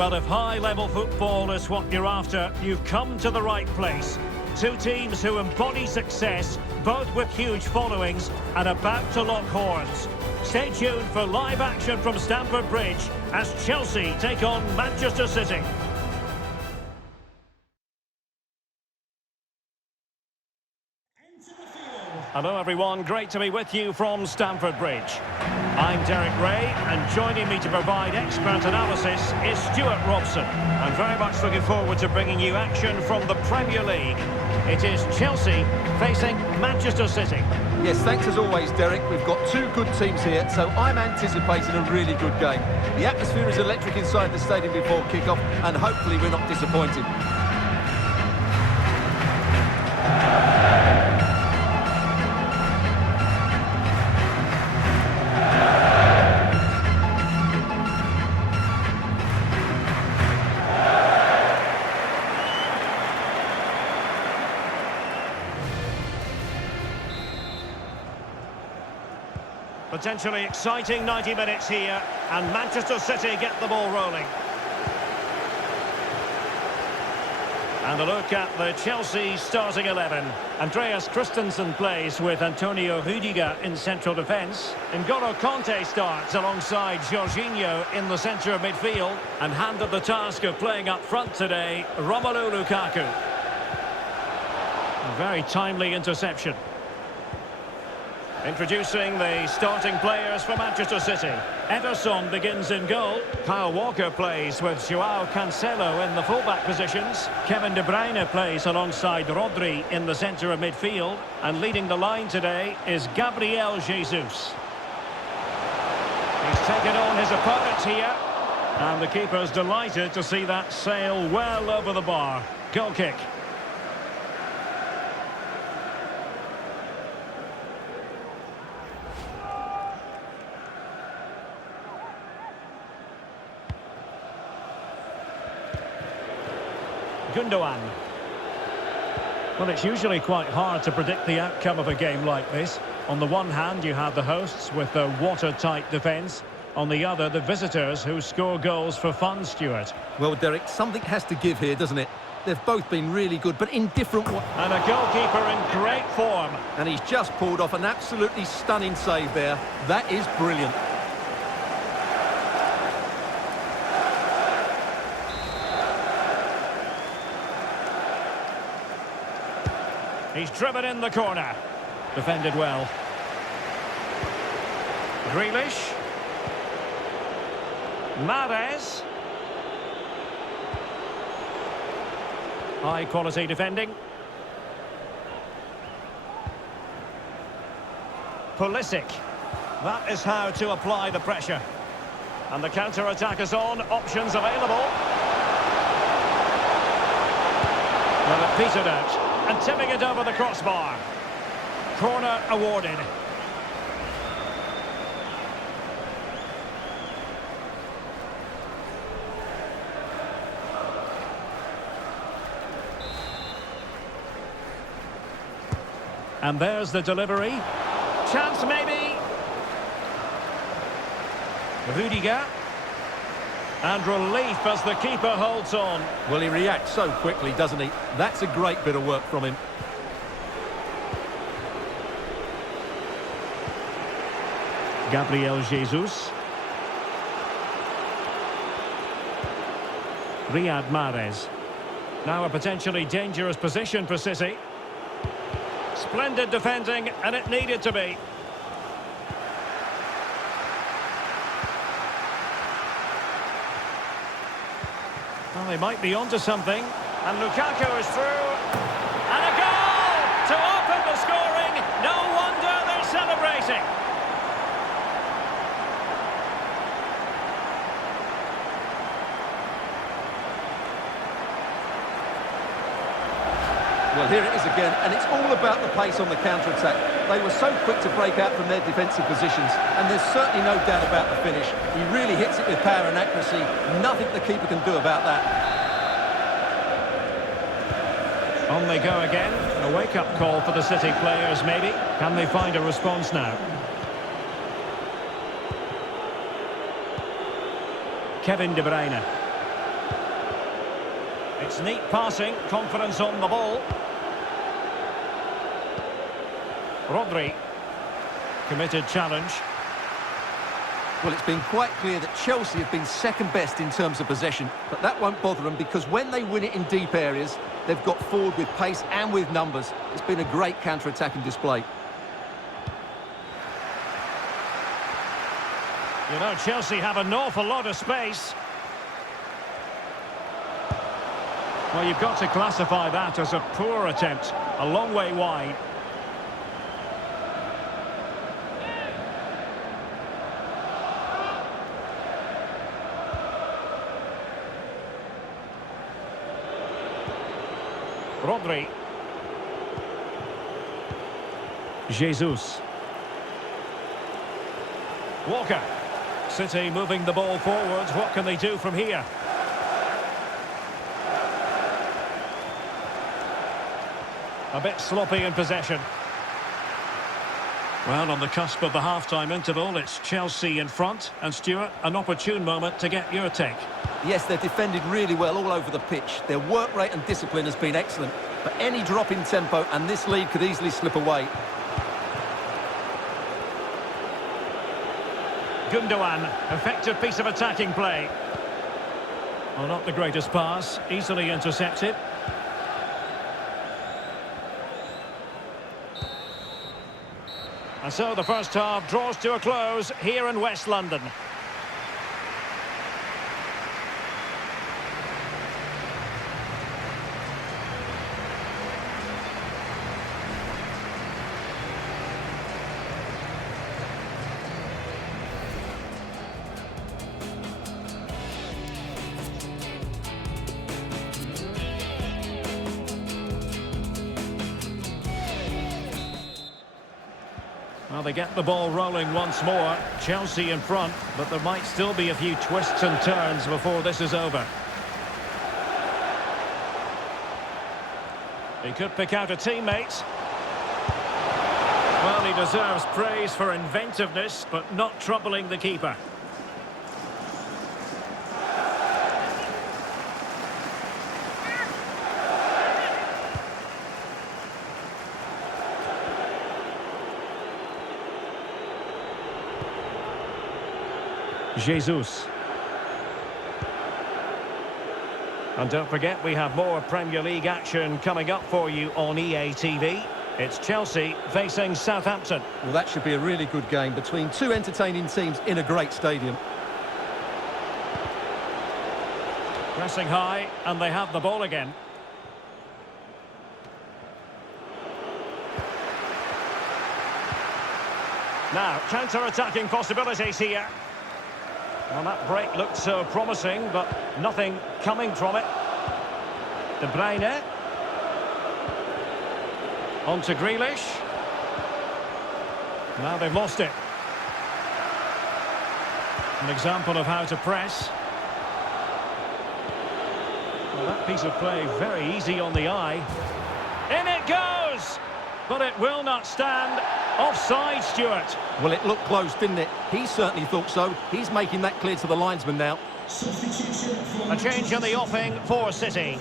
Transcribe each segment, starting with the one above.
Well, if high-level football is what you're after, you've come to the right place. Two teams who embody success, both with huge followings, and about to lock horns. Stay tuned for live action from Stamford Bridge as Chelsea take on Manchester City. Hello everyone, great to be with you from Stamford Bridge. I'm Derek Ray, and joining me to provide expert analysis is Stuart Robson. I'm very much looking forward to bringing you action from the Premier League. It is Chelsea facing Manchester City. Yes, thanks as always, Derek. We've got two good teams here, so I'm anticipating a really good game. The atmosphere is electric inside the stadium before kick-off, and hopefully we're not disappointed. Potentially exciting 90 minutes here, and Manchester City get the ball rolling. And a look at the Chelsea starting 11. Andreas Christensen plays with Antonio Rudiger in central defence. N'Golo Kanté starts alongside Jorginho in the centre of midfield, and handed the task of playing up front today, Romelu Lukaku. A very timely interception. Introducing the starting players for Manchester City. Ederson begins in goal. Kyle Walker plays with Joao Cancelo in the fullback positions. Kevin De Bruyne plays alongside Rodri in the centre of midfield. And leading the line today is Gabriel Jesus. He's taken on his opponent here. And the keeper's delighted to see that sail well over the bar. Goal kick. Gundogan. Well, it's usually quite hard to predict the outcome of a game like this. On the one hand, you have the hosts with their watertight defence. On the other, the visitors who score goals for fun, Stuart. Well, Derek, something has to give here, doesn't it? They've both been really good, but in different ways. And a goalkeeper in great form. And he's just pulled off an absolutely stunning save there. That is brilliant. He's driven in the corner. Defended well. Grealish. Mahrez. High quality defending. Pulisic. That is how to apply the pressure. And the counter-attack is on. Options available. Well, it petered out. And tipping it over the crossbar. Corner awarded. And there's the delivery. Chance maybe. Rudiger. And relief as the keeper holds on. Well, he reacts so quickly, doesn't he? That's a great bit of work from him. Gabriel Jesus. Riyad Mahrez. Now a potentially dangerous position for City. Splendid defending, and it needed to be. Well, they might be onto something. And Lukaku is through. And a goal to open the scoring. No wonder they're celebrating. Well, here it is again, and it's all about the pace on the counter-attack. They were so quick to break out from their defensive positions, and there's certainly no doubt about the finish. He really hits it with power and accuracy. Nothing the keeper can do about that. On they go again. A wake-up call for the City players, maybe. Can they find a response now? Kevin De Bruyne. It's neat passing, confidence on the ball. Rodri. Committed challenge. Well, it's been quite clear that Chelsea have been second best in terms of possession, but that won't bother them because when they win it in deep areas, they've got forward with pace and with numbers. It's been a great counter-attacking display. You know, Chelsea have an awful lot of space. Well, you've got to classify that as a poor attempt. A long way wide. Rodri. Jesus. Walker. City moving the ball forwards. What can they do from here? A bit sloppy in possession. Well, on the cusp of the half-time interval, it's Chelsea in front. And Stuart, an opportune moment to get your take. Yes, they've defended really well all over the pitch. Their work rate and discipline has been excellent. But any drop in tempo and this lead could easily slip away. Gundogan, effective piece of attacking play. Well, not the greatest pass, easily intercepted. And so the first half draws to a close here in West London. Well, they get the ball rolling once more. Chelsea in front, but there might still be a few twists and turns before this is over. He could pick out a teammate. Well, he deserves praise for inventiveness, but not troubling the keeper. Jesus. And don't forget, we have more Premier League action coming up for you on EA TV. It's Chelsea facing Southampton. Well, that should be a really good game between two entertaining teams in a great stadium. Pressing high, and they have the ball again. Now, counter-attacking possibilities here. Well, that break looked so promising, but nothing coming from it. De Bruyne. On to Grealish. Now they've lost it. An example of how to press. Well, that piece of play very easy on the eye. In it goes! But it will not stand. Offside, Stuart. Well, it looked close, didn't it? He certainly thought so. He's making that clear to the linesman now. A change in the offing for City.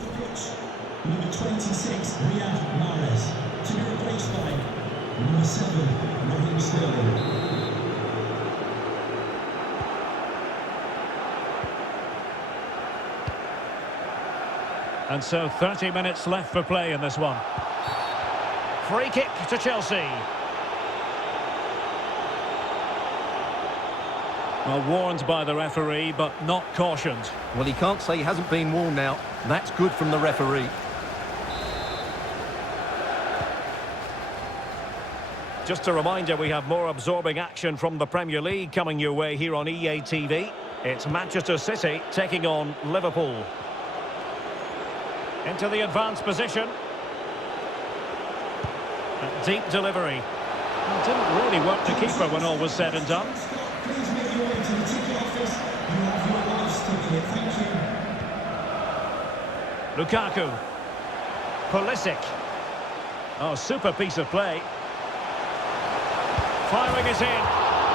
Number 26, Riyad Mahrez. To be replaced by number 7, Raheem Sterling. And so 30 minutes left for play in this one. Free kick to Chelsea. Well, warned by the referee, but not cautioned. Well, he can't say he hasn't been warned now. That's good from the referee. Just a reminder, we have more absorbing action from the Premier League coming your way here on EA TV. It's Manchester City taking on Liverpool. Into the advanced position. A deep delivery. Well, didn't really work the keeper when all was said and done. Please make your way to the ticket office. You have your life's ticket. Thank you. Lukaku. Pulisic. Oh, super piece of play. Firing it in.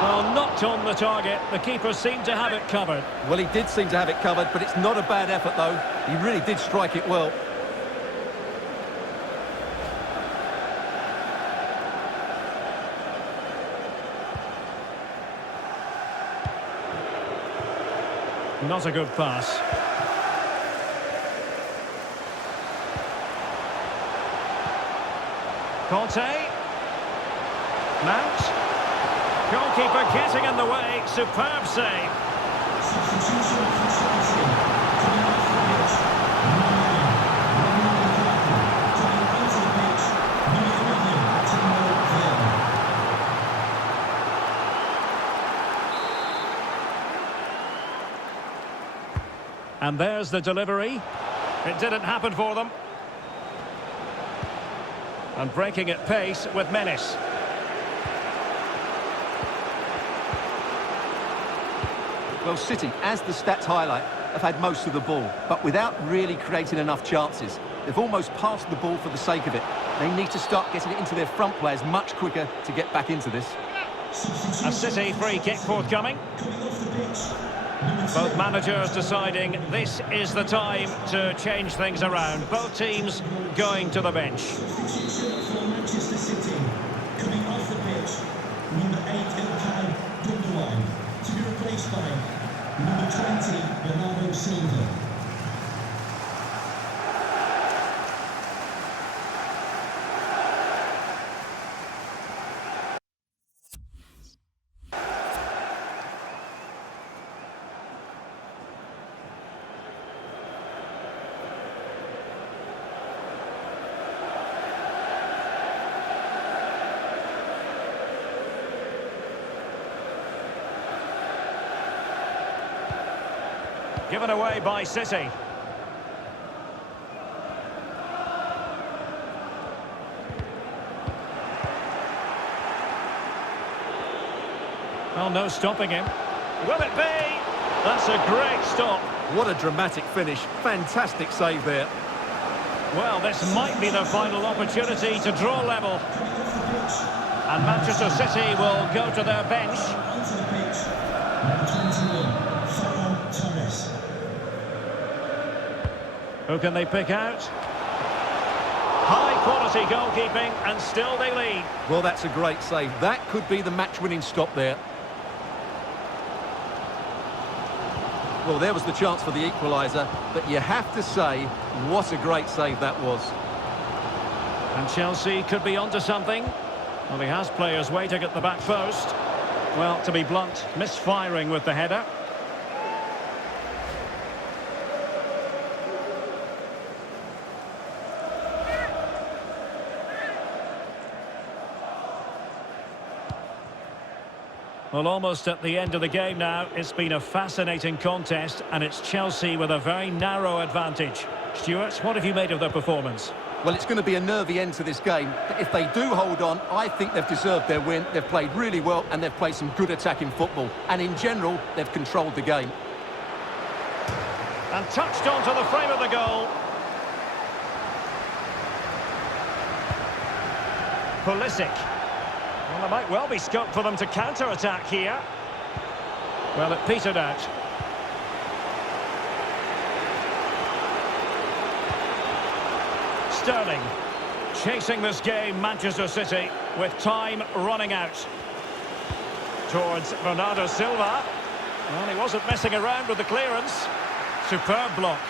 Well, knocked on the target. The keeper seemed to have it covered. Well, he did seem to have it covered, but it's not a bad effort, though. He really did strike it well. Not a good pass. Conte. Mount. Goalkeeper getting in the way. Superb save. Substitution for Chelsea. Coming off the pitch, number 9, coming onto the pitch, number 11, Timo Werner. And there's the delivery. It didn't happen for them. And breaking at pace with menace. Well, City, as the stats highlight, have had most of the ball, but without really creating enough chances. They've almost passed the ball for the sake of it. They need to start getting it into their front players much quicker to get back into this. A City free kick forthcoming. Coming off the pitch, Both managers deciding this is the time to change things around. Both teams going to the bench. substitution for Manchester City. Coming off the pitch, number 8, Ilkay Gundogan. To be replaced by number 20, Bernardo Silva. Given away by City. Well, no stopping him. Will it be? That's a great stop. What a dramatic finish. Fantastic save there. Well, this might be the final opportunity to draw level. And Manchester City will go to their bench. Onto the pitch, number 21, Ferran Torres. Who can they pick out? High quality goalkeeping, and still they lead. Well, that's a great save. That could be the match-winning stop there. Well, there was the chance for the equaliser, but you have to say, what a great save that was. And Chelsea could be onto something. Well, he has players waiting at the back post. Well, to be blunt, misfiring with the header. Well, almost at the end of the game now. It's been a fascinating contest, and it's Chelsea with a very narrow advantage. Stuart, what have you made of their performance? Well, it's going to be a nervy end to this game. But if they do hold on, I think they've deserved their win. They've played really well, and they've played some good attacking football. And in general, they've controlled the game. And touched onto the frame of the goal. Pulisic. Well, there might well be scope for them to counter-attack here. Well, it petered out. Sterling. Chasing this game, Manchester City, with time running out. Towards Bernardo Silva. Well, he wasn't messing around with the clearance. Superb block.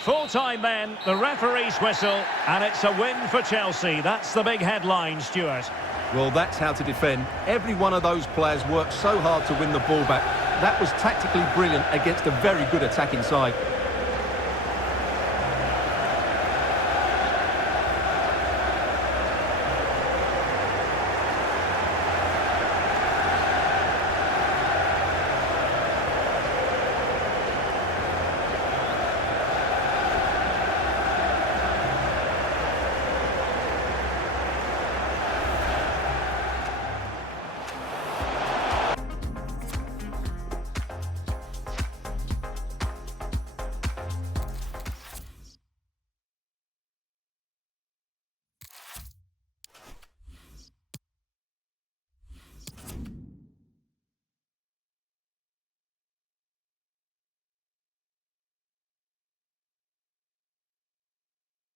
Full-time then, the referee's whistle, and it's a win for Chelsea. That's the big headline, Stuart. Well, that's how to defend. Every one of those players worked so hard to win the ball back. That was tactically brilliant against a very good attacking side.